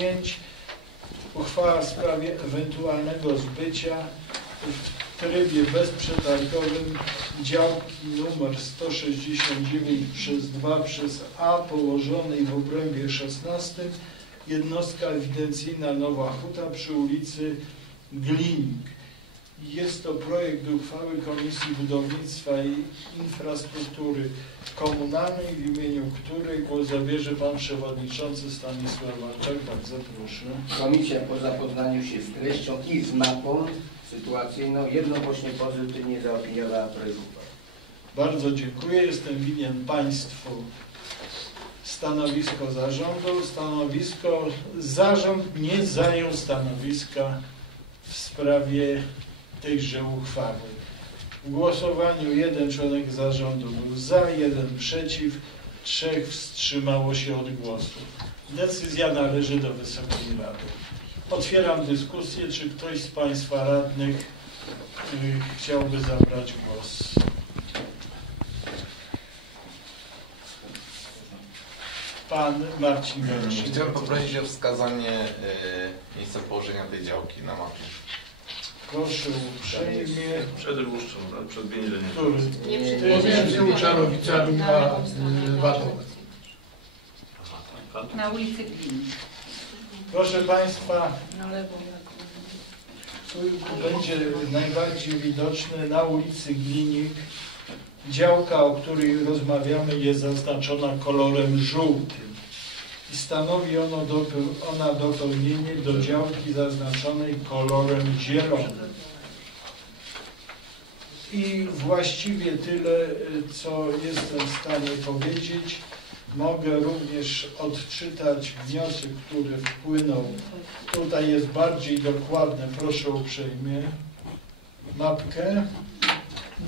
5. Uchwała w sprawie ewentualnego zbycia w trybie bezprzetargowym działki numer 169 przez 2 przez A położonej w obrębie 16 jednostka ewidencyjna Nowa Huta przy ulicy Glinik. Jest to projekt uchwały Komisji Budownictwa i Infrastruktury Komunalnej, w imieniu której głos zabierze Pan Przewodniczący Stanisław Walczak. Bardzo proszę. Komisja po zapoznaniu się z treścią i z mapą sytuacyjną jednogłośnie pozytywnie zaopiniowała projekt uchwały. Bardzo dziękuję. Jestem winien Państwu stanowisko zarządu. Stanowisko, zarząd nie zajął stanowiska w sprawie tejże uchwały. W głosowaniu jeden członek zarządu był za, jeden przeciw, trzech wstrzymało się od głosu. Decyzja należy do Wysokiej Rady. Otwieram dyskusję. Czy ktoś z Państwa radnych y, chciałby zabrać głos? Pan Marcin Garczyk. Chciałem poprosić o wskazanie e, miejsca położenia tej działki na mapie. Proszę uprzejmie. Przed Luszczą, tak? przed. Który? Nie przy- Pomiędzy Łuczanowicami a y, Watowem. Na ulicy Glin. Proszę Państwa, Na lewo. tu będzie najbardziej widoczny na ulicy Glinik. Działka, o której rozmawiamy, jest zaznaczona kolorem żółtym. I stanowi ono dopeł- ona dopełnienie do działki zaznaczonej kolorem zielonym. I właściwie tyle, co jestem w stanie powiedzieć. Mogę również odczytać wniosek, który wpłynął. Tutaj jest bardziej dokładne, proszę uprzejmie, mapkę.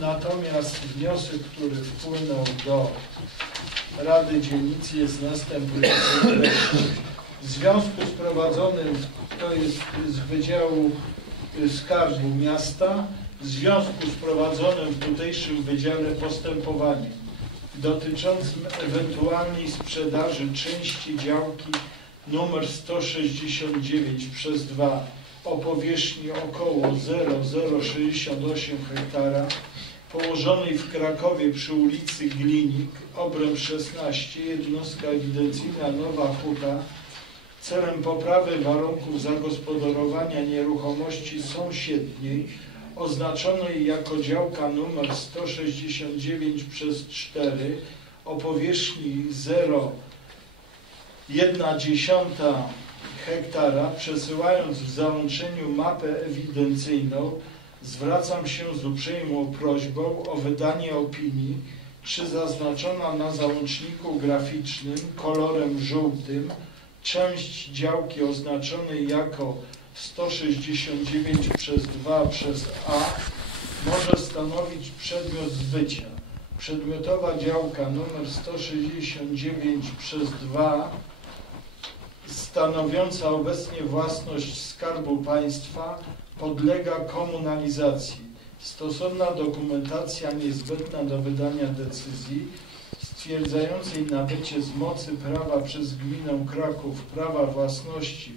Natomiast wniosek, który wpłynął do Rady Dzielnicy jest następujący. W związku z prowadzonym, to jest z Wydziału Skarbu Miasta, w związku z prowadzonym w tutejszym Wydziale postępowaniem dotyczącym ewentualnej sprzedaży części działki numer 169 przez 2 o powierzchni około 0,068 hektara położonej w Krakowie przy ulicy Glinik, obręb 16, jednostka ewidencyjna Nowa Huta, celem poprawy warunków zagospodarowania nieruchomości sąsiedniej oznaczonej jako działka numer 169 przez 4 o powierzchni 0,1 hektara, przesyłając w załączeniu mapę ewidencyjną, zwracam się z uprzejmą prośbą o wydanie opinii, czy zaznaczona na załączniku graficznym kolorem żółtym część działki oznaczonej jako 169 przez 2 przez A może stanowić przedmiot zbycia. Przedmiotowa działka numer 169 przez 2 stanowiąca obecnie własność Skarbu Państwa podlega komunalizacji. Stosowna dokumentacja niezbędna do wydania decyzji stwierdzającej nabycie z mocy prawa przez gminę Kraków prawa własności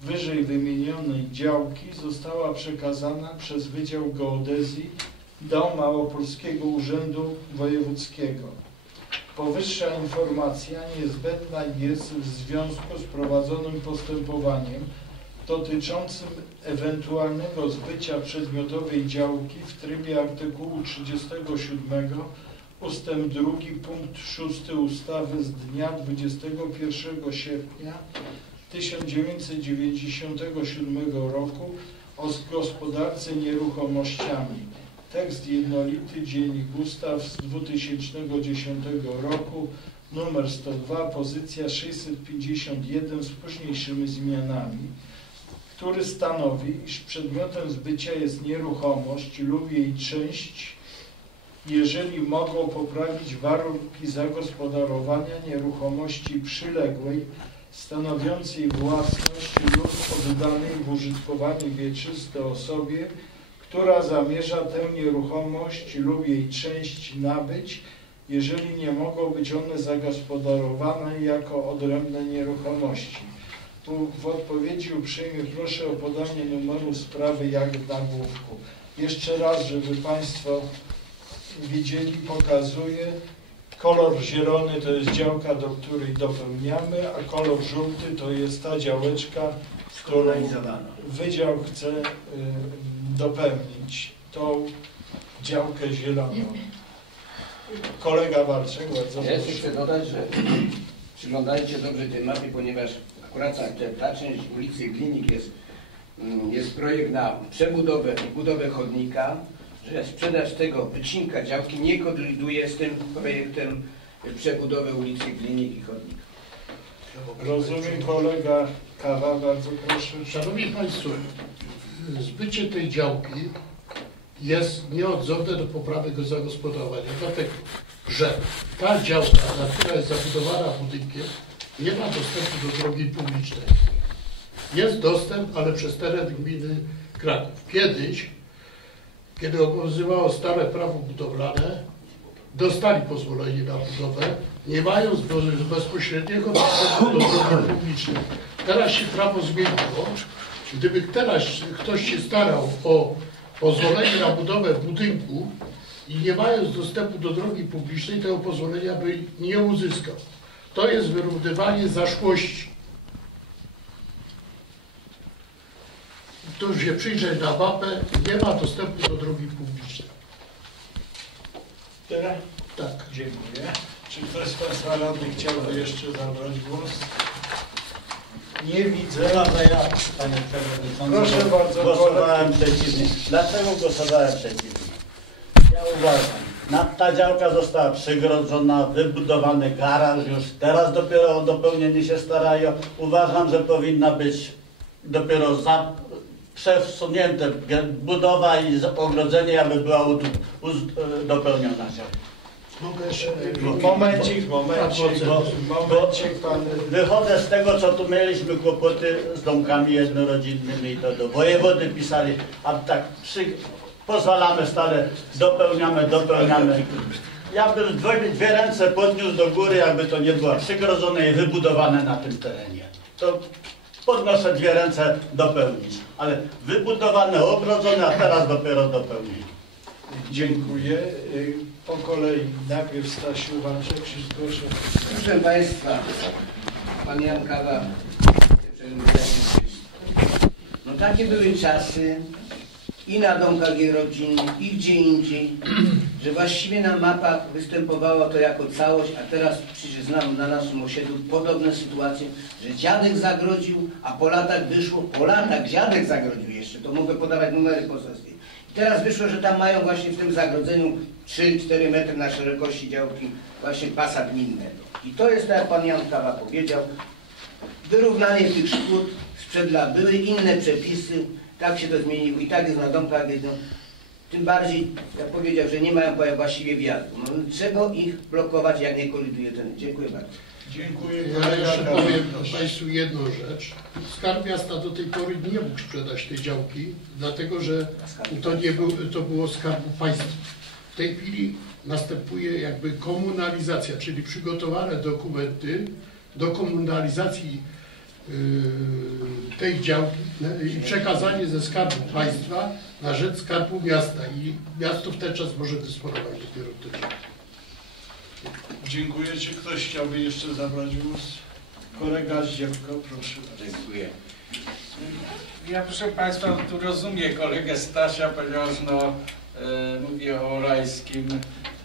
wyżej wymienionej działki została przekazana przez Wydział Geodezji do Małopolskiego Urzędu Wojewódzkiego. Powyższa informacja niezbędna jest w związku z prowadzonym postępowaniem dotyczącym ewentualnego zbycia przedmiotowej działki w trybie artykułu 37 ustęp 2 punkt 6 ustawy z dnia 21 sierpnia 1997 roku o gospodarce nieruchomościami. Tekst jednolity Dziennik Ustaw z 2010 roku numer 102 pozycja 651 z późniejszymi zmianami, który stanowi, iż przedmiotem zbycia jest nieruchomość lub jej część, jeżeli mogą poprawić warunki zagospodarowania nieruchomości przyległej stanowiącej własność lub oddanej w użytkowanie wieczyste osobie, która zamierza tę nieruchomość lub jej część nabyć, jeżeli nie mogą być one zagospodarowane jako odrębne nieruchomości. Tu w odpowiedzi uprzejmie proszę o podanie numeru sprawy jak w nagłówku. Jeszcze raz, żeby Państwo widzieli, pokazuję. Kolor zielony to jest działka, do której dopełniamy, a kolor żółty to jest ta działeczka, którą. Wydział chce y, dopełnić tą działkę zieloną. Kolega Walczek, bardzo Ja jeszcze proszę. chcę dodać, że przyglądajcie dobrze tej mapie, ponieważ akurat ta, ta część ulicy Klinik jest, mm, jest projekt na przebudowę i budowę chodnika, że sprzedaż tego wycinka działki nie koliduje z tym projektem przebudowy ulicy Klinik i chodnika. Rozumiem kolega Kawa, bardzo proszę. Szanowni Państwo, zbycie tej działki jest nieodzowne do poprawy go zagospodarowania, dlatego że ta działka, która jest zabudowana budynkiem, nie ma dostępu do drogi publicznej. Jest dostęp, ale przez teren gminy Kraków. Kiedyś, kiedy obowiązywało stare prawo budowlane, dostali pozwolenie na budowę, nie mając be- bezpośredniego dostępu do drogi publicznej. Teraz się prawo zmieniło. Gdyby teraz ktoś się starał o pozwolenie na budowę budynku i nie mając dostępu do drogi publicznej, tego pozwolenia by nie uzyskał. To jest wyrównywanie zaszłości. Tu się przyjrzeć na mapę, nie ma dostępu do drogi publicznej. Tyle? Tak. Dziękuję. Czy ktoś z Państwa radnych chciałby jeszcze zabrać głos? Nie widzę. Prawda, ja, panie przewodniczący, Proszę bardzo, głosowałem przeciwnie. Dlaczego głosowałem przeciwnie? Ja uważam, ta działka została przygrodzona, wybudowany garaż, już teraz dopiero o dopełnienie się starają. Uważam, że powinna być dopiero za, przesunięte budowa i ogrodzenie, aby była dopełniona działka. Mogę jeszcze... Momencik, momencik, momencik Pan. Wychodzę z tego, co tu mieliśmy kłopoty z domkami jednorodzinnymi i to do wojewody pisali, a tak przy, pozwalamy stale, dopełniamy, dopełniamy. Ja bym dwie, dwie ręce podniósł do góry, jakby to nie było przygrodzone i wybudowane na tym terenie. To podnoszę dwie ręce dopełnić, ale wybudowane, ogrodzone, a teraz dopiero dopełnienie. Dziękuję. Y, Po kolei najpierw Stasiu Walczek, proszę. Proszę Państwa, Pan Jan Kawa, no takie były czasy i na domkach jednorodzinnych, i gdzie indziej, że właściwie na mapach występowało to jako całość, a teraz przyznam na naszym osiedlu podobne sytuacje, że dziadek zagrodził, a po latach wyszło, po latach dziadek zagrodził jeszcze, to mogę podawać numery poselskie. I teraz wyszło, że tam mają właśnie w tym zagrodzeniu 3-4 metry na szerokości działki właśnie pasa gminnego. I to jest, tak jak Pan Jan Kawa powiedział, wyrównanie tych szkód sprzed lat. Były inne przepisy, tak się to zmieniło i tak jest na domkach jedno. Tym bardziej, jak powiedział, że nie mają właściwie wjazdu. No, trzeba ich blokować, jak nie koliduje ten. Dziękuję bardzo. Dziękuję Ja jeszcze powiem Państwu jedną rzecz. Skarb Miasta do tej pory nie mógł sprzedać tej działki, dlatego że to, nie był, to było Skarbu Państwa. W tej chwili następuje jakby komunalizacja, czyli przygotowane dokumenty do komunalizacji tej działki yy, i przekazanie ze Skarbu Państwa na rzecz Skarbu Miasta i miasto w ten czas może dysponować dopiero tym. Dziękuję. Czy ktoś chciałby jeszcze zabrać głos? Kolega Zdziewko, proszę bardzo. Dziękuję. Ja proszę Państwa, tu rozumiem kolegę Stasia, ponieważ no, e, mówię o Rajskim.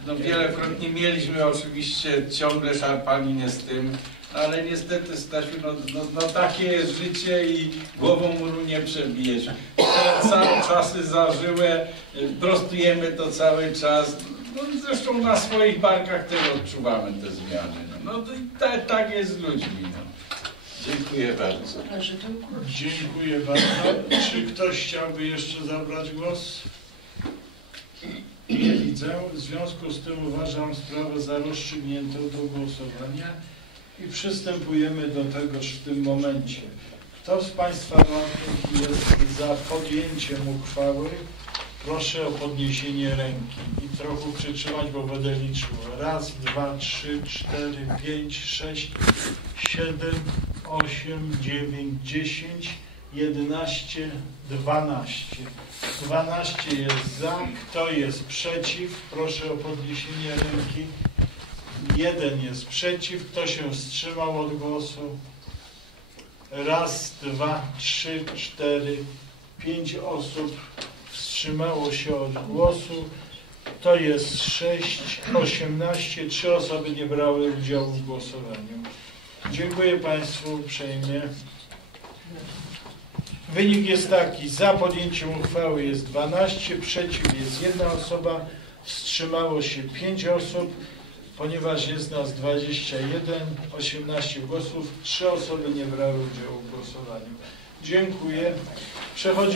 No wielokrotnie mieliśmy oczywiście ciągle szarpaninę z tym, no, ale niestety Stasiu, no, no, no takie jest życie i głową muru nie przebijesz. Ca- Całe czasy zażyłe, y, prostujemy to cały czas. No, zresztą na swoich barkach też odczuwamy te zmiany. No, no to i tak, tak jest z ludźmi. No. Dziękuję bardzo. Dziękuję bardzo. Czy ktoś chciałby jeszcze zabrać głos? Nie widzę. W związku z tym uważam sprawę za rozstrzygniętą do głosowania i przystępujemy do tegoż w tym momencie. Kto z Państwa radnych jest za podjęciem uchwały? Proszę o podniesienie ręki i trochę przytrzymać, bo będę liczył. Raz, dwa, trzy, cztery, pięć, sześć, siedem, 8, 9, 10, 11, 12. 12 jest za, kto jest przeciw? Proszę o podniesienie ręki. Jeden jest przeciw, kto się wstrzymał od głosu? Raz, dwa, trzy, cztery, pięć osób wstrzymało się od głosu. To jest 6, 18, trzy osoby nie brały udziału w głosowaniu. Dziękuję Państwu uprzejmie. Wynik jest taki, za podjęciem uchwały jest 12, przeciw jest jedna osoba, wstrzymało się 5 osób, ponieważ jest nas 21, 18 głosów, 3 osoby nie brały udziału w głosowaniu. Dziękuję. Przechodzimy